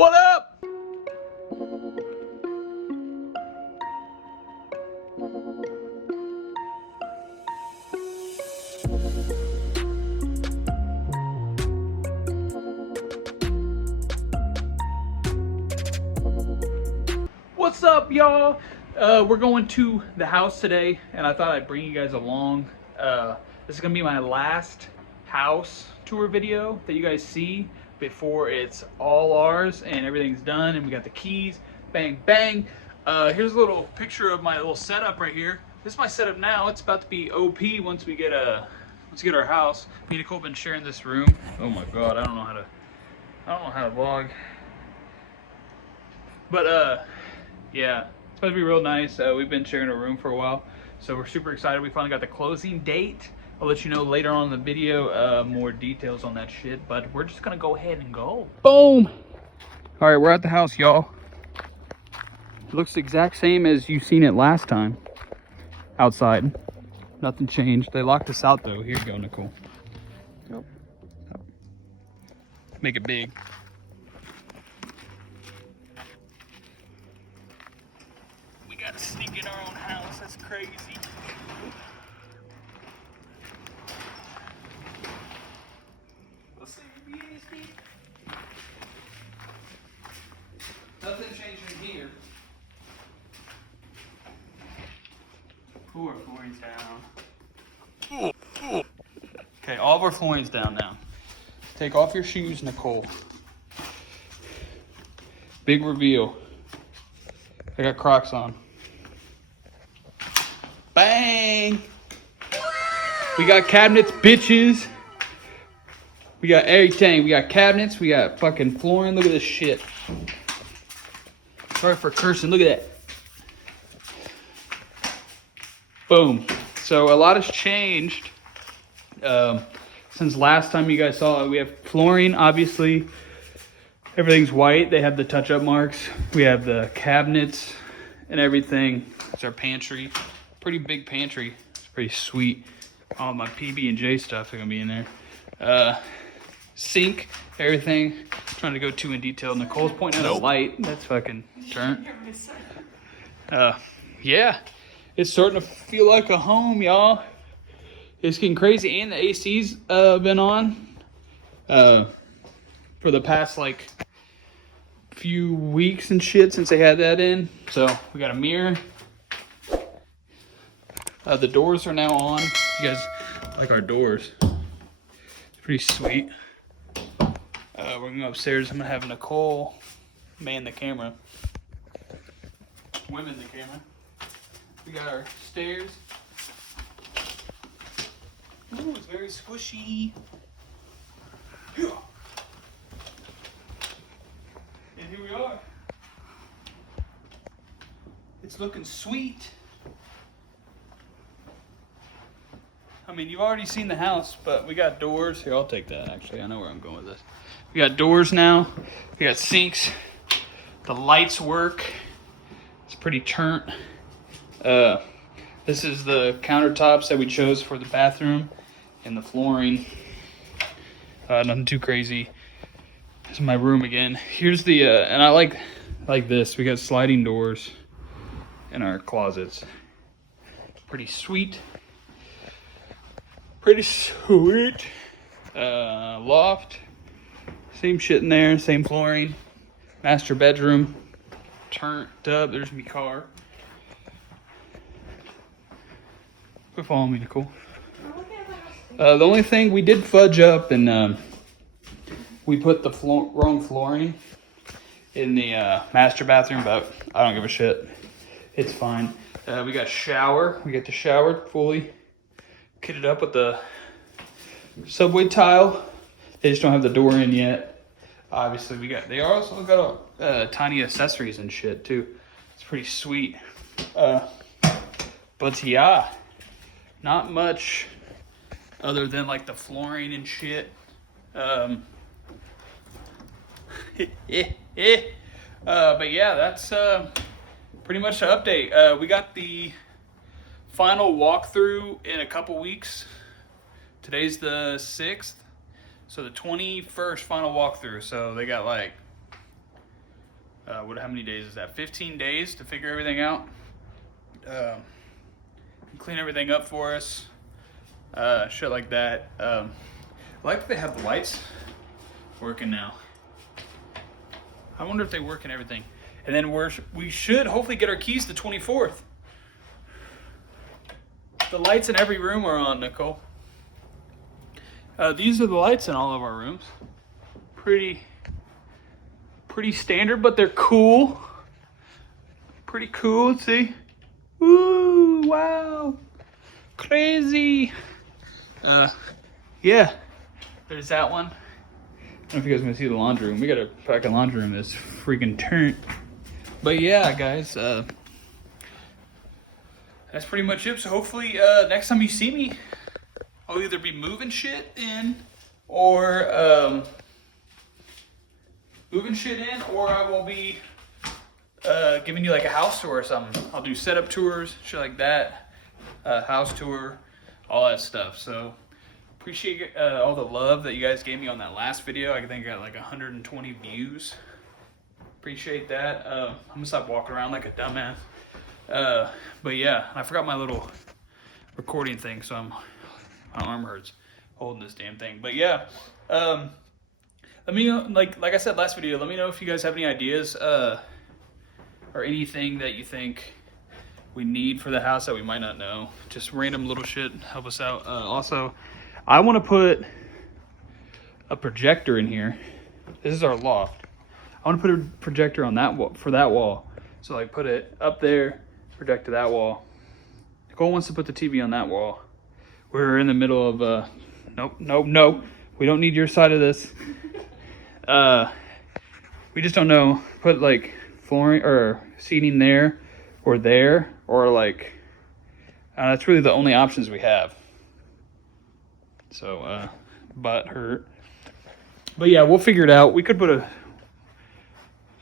What up? What's up, y'all? We're going to the house today, and I thought I'd bring you guys along. This is gonna be my last house tour video that you guys see before it's all ours and everything's done and we got the keys. Bang, bang. Here's a little picture of my little setup right here. This is my setup now. It's about to be OP once we get our house. Me and Nicole been sharing this room. Oh my god, I don't know how to vlog. But yeah, it's supposed to be real nice. We've been sharing a room for a while, so we're super excited. We finally got the closing date. I'll let you know later on in the video more details on that shit, but we're just gonna go ahead and go. Boom! All right, we're at the house, y'all. It looks the exact same as you seen it last time. Outside, nothing changed. They locked us out though. Here you go, Nicole. Yep. Make it big. We gotta sneak in our own house. That's crazy. Nothing changed in here. Pull our flooring's down. Okay, all of our flooring's down now. Take off your shoes, Nicole. Big reveal. I got Crocs on. Bang! We got cabinets, bitches. We got everything. We got cabinets. We got fucking flooring. Look at this shit. Sorry for cursing. Look at that. Boom. So a lot has changed since last time you guys saw it. We have flooring, obviously. Everything's white. They have the touch-up marks. We have the cabinets and everything. It's our pantry. Pretty big pantry. It's pretty sweet. All my PB&J stuff are gonna be in there. Sink, everything. Trying to go too in detail. Nicole's pointing at a light. That's fucking turnt. Yeah. It's starting to feel like a home, y'all. It's getting crazy, and the AC's been on for the past like few weeks and shit since they had that in. So we got a mirror. The doors are now on. You guys like our doors? It's pretty sweet. We're gonna go upstairs. I'm gonna have Nicole man the camera, women the camera. We got our stairs. Ooh, it's very squishy. And here we are. It's looking sweet. I mean, you've already seen the house, but we got doors. Here, I'll take that, actually. I know where I'm going with this. We got doors now. We got sinks. The lights work. It's pretty turnt. This is the countertops that we chose for the bathroom and the flooring. Nothing too crazy. This is my room again. Here's the, and I like this. We got sliding doors in our closets. Pretty sweet. Pretty sweet. Loft. Same shit in there, same flooring. Master bedroom. Turnt up. There's my car. Quit following me, Nicole. The only thing we did fudge up, and we put the wrong flooring in the master bathroom, but I don't give a shit. It's fine. We got shower. We got the shower fully kitted up with the subway tile. They just don't have the door in yet. Obviously, they also got tiny accessories and shit too. It's pretty sweet. But yeah, not much other than like the flooring and shit. But yeah, that's pretty much the update. We got the final walkthrough in a couple weeks. Today's the 6th, so the 21st final walkthrough. So they got like How many days is that? 15 days to figure everything out. Clean everything up for us. Shit like that. I like that they have the lights working now. I wonder if they work and everything. And then we should hopefully get our keys the 24th. The lights in every room are on, Nicole. These are the lights in all of our rooms. Pretty standard, but they're cool. Pretty cool, let's see. Ooh, wow. Crazy. Yeah. There's that one. I don't know if you guys want to see the laundry room. We got a fucking laundry room that's freaking turnt. But yeah, guys, that's pretty much it. So hopefully, next time you see me, I'll either be moving shit in or I will be giving you like a house tour or something. I'll do setup tours, shit like that, house tour, all that stuff. So appreciate all the love that you guys gave me on that last video. I think I got like 120 views. Appreciate that. I'm gonna stop walking around like a dumbass. But yeah, I forgot my little recording thing, so my arm hurts holding this damn thing. But yeah, let me know, like I said last video, let me know if you guys have any ideas or anything that you think we need for the house that we might not know. Just random little shit, help us out. Also, I want to put a projector in here. This is our loft. I want to put a projector on that wall, for that wall. So like put it up there, project to that wall. Nicole wants to put the TV on that wall. We're in the middle of nope. We don't need your side of this. We just don't know. Put like flooring or seating there, or like that's really the only options we have. So butt hurt. But yeah, we'll figure it out. We could put a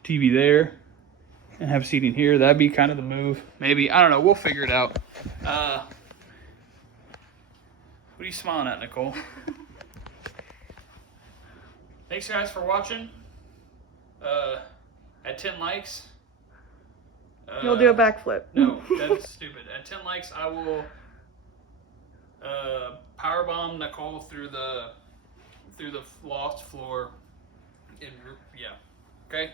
TV there and have seating here. That'd be kind of the move. Maybe, I don't know. We'll figure it out. What are you smiling at, Nicole? Thanks guys for watching. At 10 likes. You'll do a backflip. No, that's stupid. At 10 likes, I will powerbomb Nicole through the loft floor. Yeah. Okay?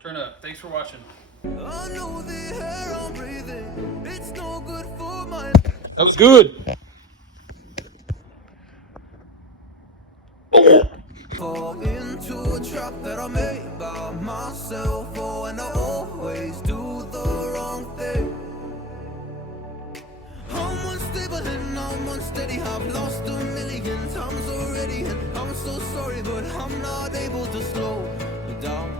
Turn up. Thanks for watching. I know the air I'm breathing, it's no good for my... That was good. Fall into a trap that I made by myself, oh, and I always do the wrong thing. I'm unstable and I'm unsteady, I've lost 1,000,000 times already, and I'm so sorry, but I'm not able to slow down.